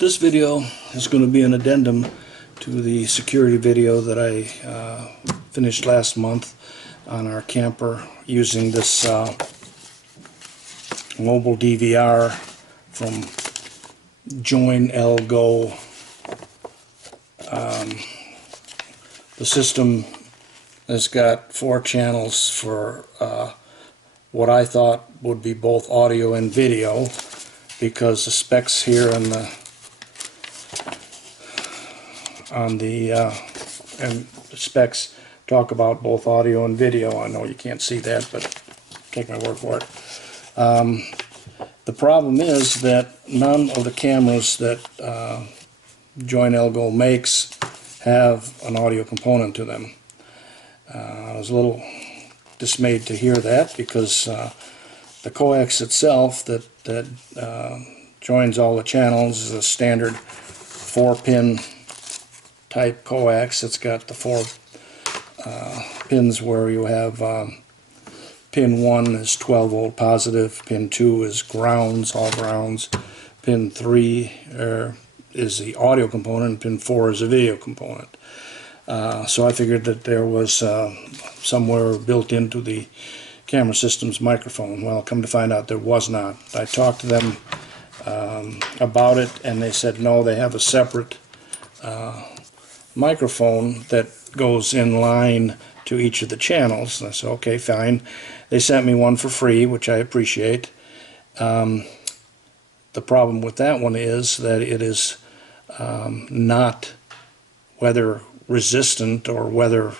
This video is going to be an addendum to the security video that I finished last month on our camper using this mobile DVR from Join-L-Go. The system has got 4 channels for what I thought would be both audio and video, because the specs here on the specs talk about both audio and video. I know you can't see that, but take my word for it. The problem is that none of the cameras that Join-L-Go makes have an audio component to them. I was a little dismayed to hear that, because the coax itself that joins all the channels is a standard 4-pin type coax. It's got the 4 pins where you have pin 1 is 12 volt positive, pin 2 is grounds, all grounds, pin 3 is the audio component, and pin 4 is a video component. So I figured that there was somewhere built into the camera system's microphone. Well, come to find out there was not. I talked to them about it, and they said no, they have a separate microphone that goes in line to each of the channels. And I said okay, fine. They sent me one for free, which I appreciate. The problem with that one is that it is not weather resistant, or weather,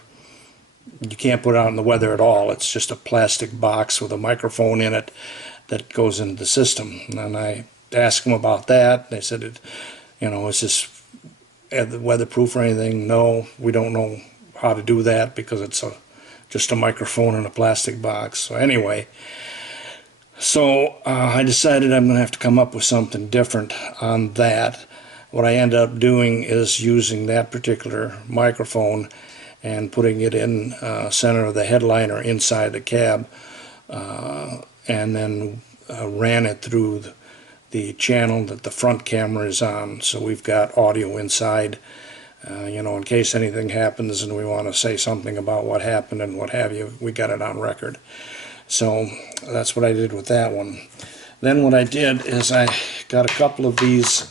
you can't put it out in the weather at all. It's just a plastic box with a microphone in it that goes into the system. And I asked them about that. They said, is this weatherproof or anything? No, we don't know how to do that, because it's just a microphone in a plastic box. So anyway, I decided I'm going to have to come up with something different on that. What I end up doing is using that particular microphone and putting it in center of the headliner inside the cab, and then ran it through the channel that the front camera is on. So we've got audio inside, in case anything happens and we want to say something about what happened and what have you, we got it on record. So that's what I did with that one. Then what I did is I got a couple of these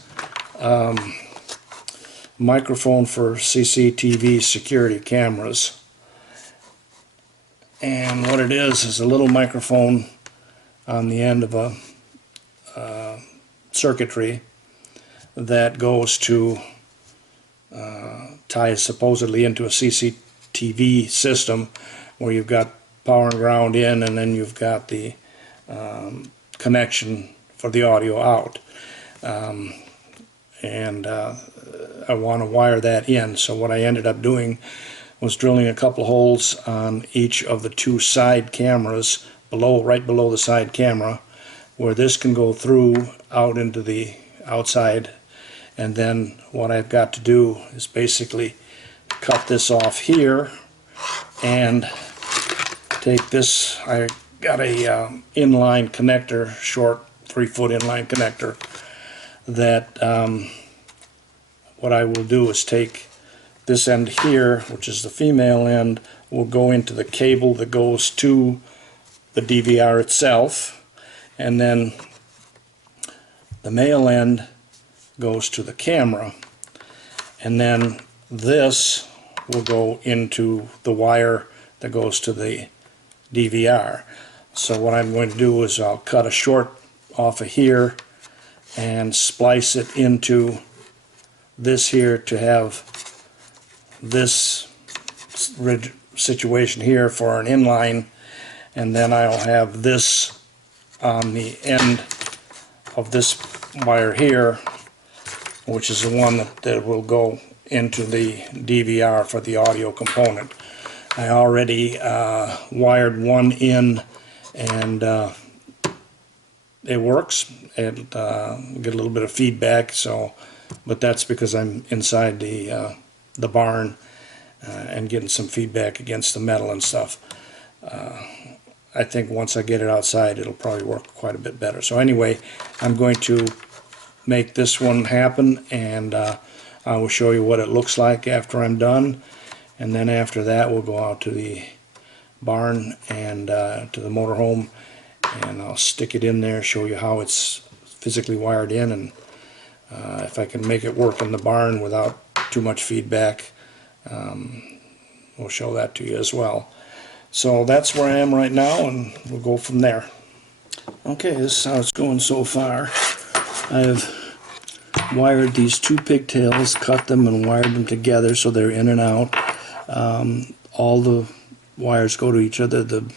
microphone for CCTV security cameras, and what it is a little microphone on the end of a circuitry that goes to ties supposedly into a CCTV system, where you've got power and ground in, and then you've got the connection for the audio out. I want to wire that in. So what I ended up doing was drilling a couple holes on each of the 2 side cameras right below the side camera, where this can go through out into the outside. And then what I've got to do is basically cut this off here and take this. I got a inline connector, short 3-foot inline connector, that what I will do is take this end here, which is the female end, will go into the cable that goes to the DVR itself, and then the male end goes to the camera, and then this will go into the wire that goes to the DVR. So what I'm going to do is I'll cut a short off of here and splice it into this here to have this situation here for an inline, and then I'll have this on the end of this wire here, which is the one that will go into the DVR for the audio component. I already wired one in, and it works. It get a little bit of feedback, but that's because I'm inside the barn and getting some feedback against the metal and stuff. I think once I get it outside, it'll probably work quite a bit better. So anyway, I'm going to make this one happen, and I will show you what it looks like after I'm done. And then after that we'll go out to the barn and to the motorhome, and I'll stick it in there, show you how it's physically wired in, and if I can make it work in the barn without too much feedback, we'll show that to you as well. So that's where I am right now, and we'll go from there. Okay, this is how it's going so far. I've wired these two pigtails, cut them and wired them together so they're in and out. All the wires go to each other. The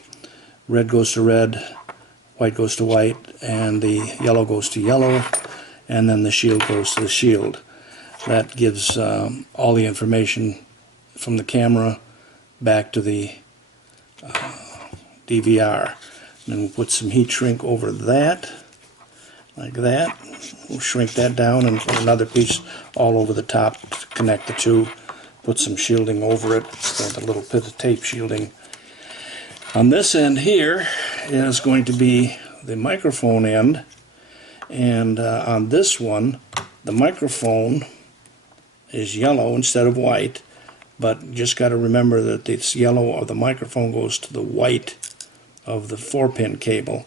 red goes to red, white goes to white, and the yellow goes to yellow, and then the shield goes to the shield. That gives all the information from the camera back to the DVR. And then we'll put some heat shrink over that, like that. We'll shrink that down and put another piece all over the top to connect the two. Put some shielding over it, with a little bit of tape shielding. On this end here is going to be the microphone end, and on this one the microphone is yellow instead of white, but you just got to remember that this yellow of the microphone goes to the white of the 4-pin cable.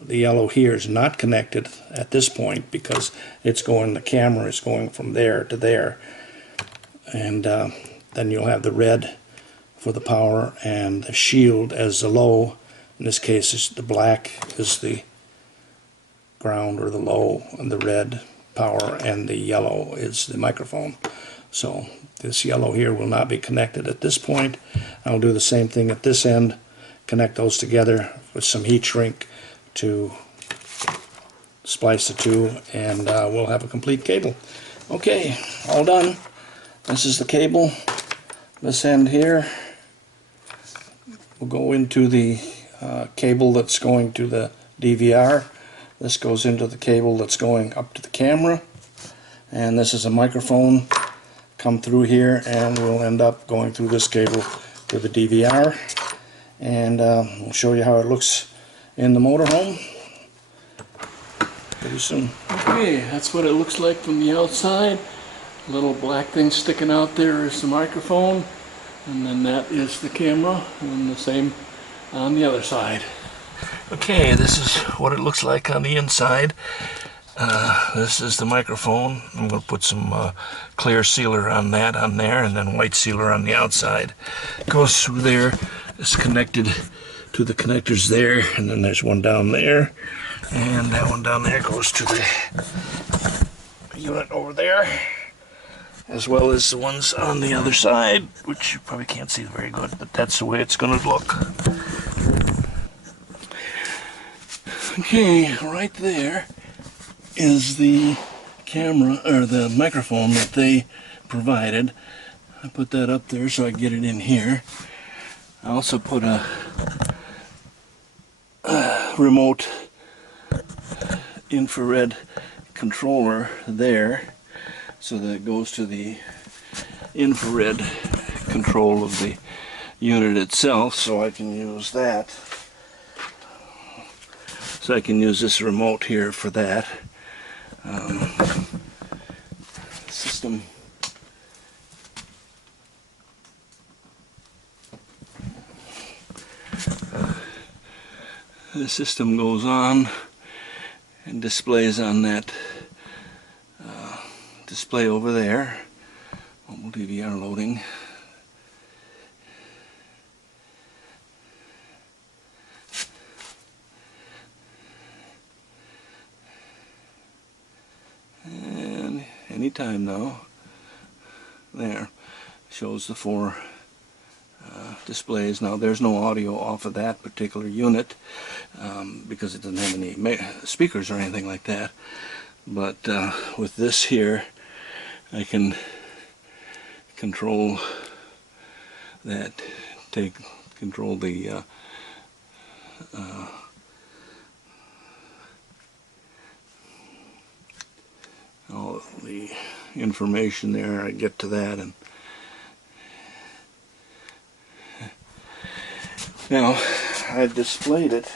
The yellow here is not connected at this point because it's going, the camera is going from there to there, and then you'll have the red for the power and the shield as the low. In this case, it's the black is the ground or the low, and the red power, and the yellow is the microphone. So this yellow here will not be connected at this point. I'll do the same thing at this end, connect those together with some heat shrink to splice the two, and we'll have a complete cable. Okay, all done. This is the cable. This end here will go into the cable that's going to the DVR. This goes into the cable that's going up to the camera, and this is a microphone come through here, and we'll end up going through this cable to the DVR, and we'll show you how it looks in the motorhome pretty soon. Okay, that's what it looks like from the outside. A little black thing sticking out there is the microphone, and then that is the camera, and the same on the other side. Okay, this is what it looks like on the inside. This is the microphone. I'm going to put some clear sealer on that on there, and then white sealer on the outside. It goes through there. It's connected to the connectors there, and then there's one down there, and that one down there goes to the unit over there, as well as the ones on the other side, which you probably can't see very good, but that's the way it's going to look. Okay, right there is the camera, or the microphone that they provided. I put that up there so I can get it in here. I also put a remote infrared controller there, so that it goes to the infrared control of the unit itself, so I can use that. So I can use this remote here for that. System the system goes on and displays on that display over there. Mobile DVR loading. And anytime now, there shows the 4 displays. Now there's no audio off of that particular unit because it doesn't have any speakers or anything like that, but with this here I can control that, control the all the information there. I get to that, and now I've displayed it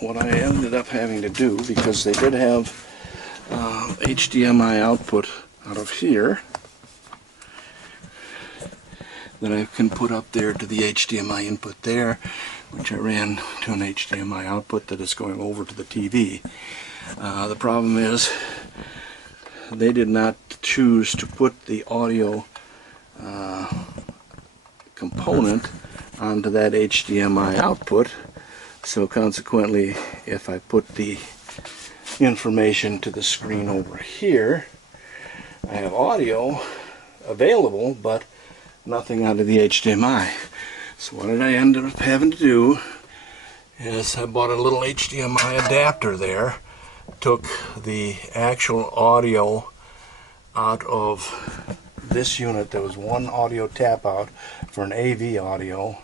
what I ended up having to do, because they did have HDMI output out of here that I can put up there to the HDMI input there, which I ran to an HDMI output that is going over to the TV. The problem is they did not choose to put the audio component onto that HDMI output, so consequently if I put the information to the screen over here, I have audio available but nothing out of the HDMI. So what did I end up having to do is I bought a little HDMI adapter there, took the actual audio out of this unit. There was one audio tap out for an AV audio.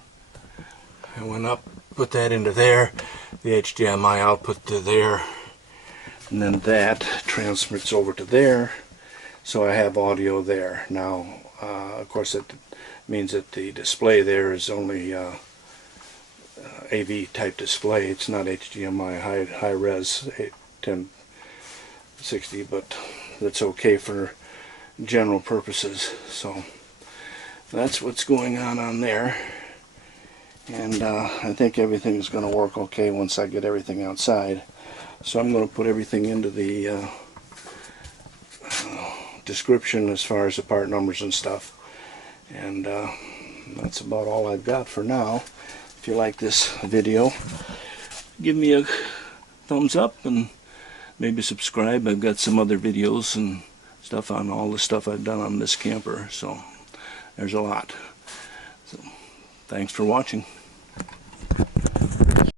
I went up, put that into there, the HDMI output to there, and then that transmits over to there, so I have audio there. Now of course it means that the display there is only AV type display. It's not HDMI high res 1060, but that's okay for general purposes. So that's what's going on there, and I think everything is going to work okay once I get everything outside. So I'm going to put everything into the description as far as the part numbers and stuff, and that's about all I've got for now. If you like this video, give me a thumbs up and maybe subscribe. I've got some other videos and stuff on all the stuff I've done on this camper, so there's a lot. So thanks for watching.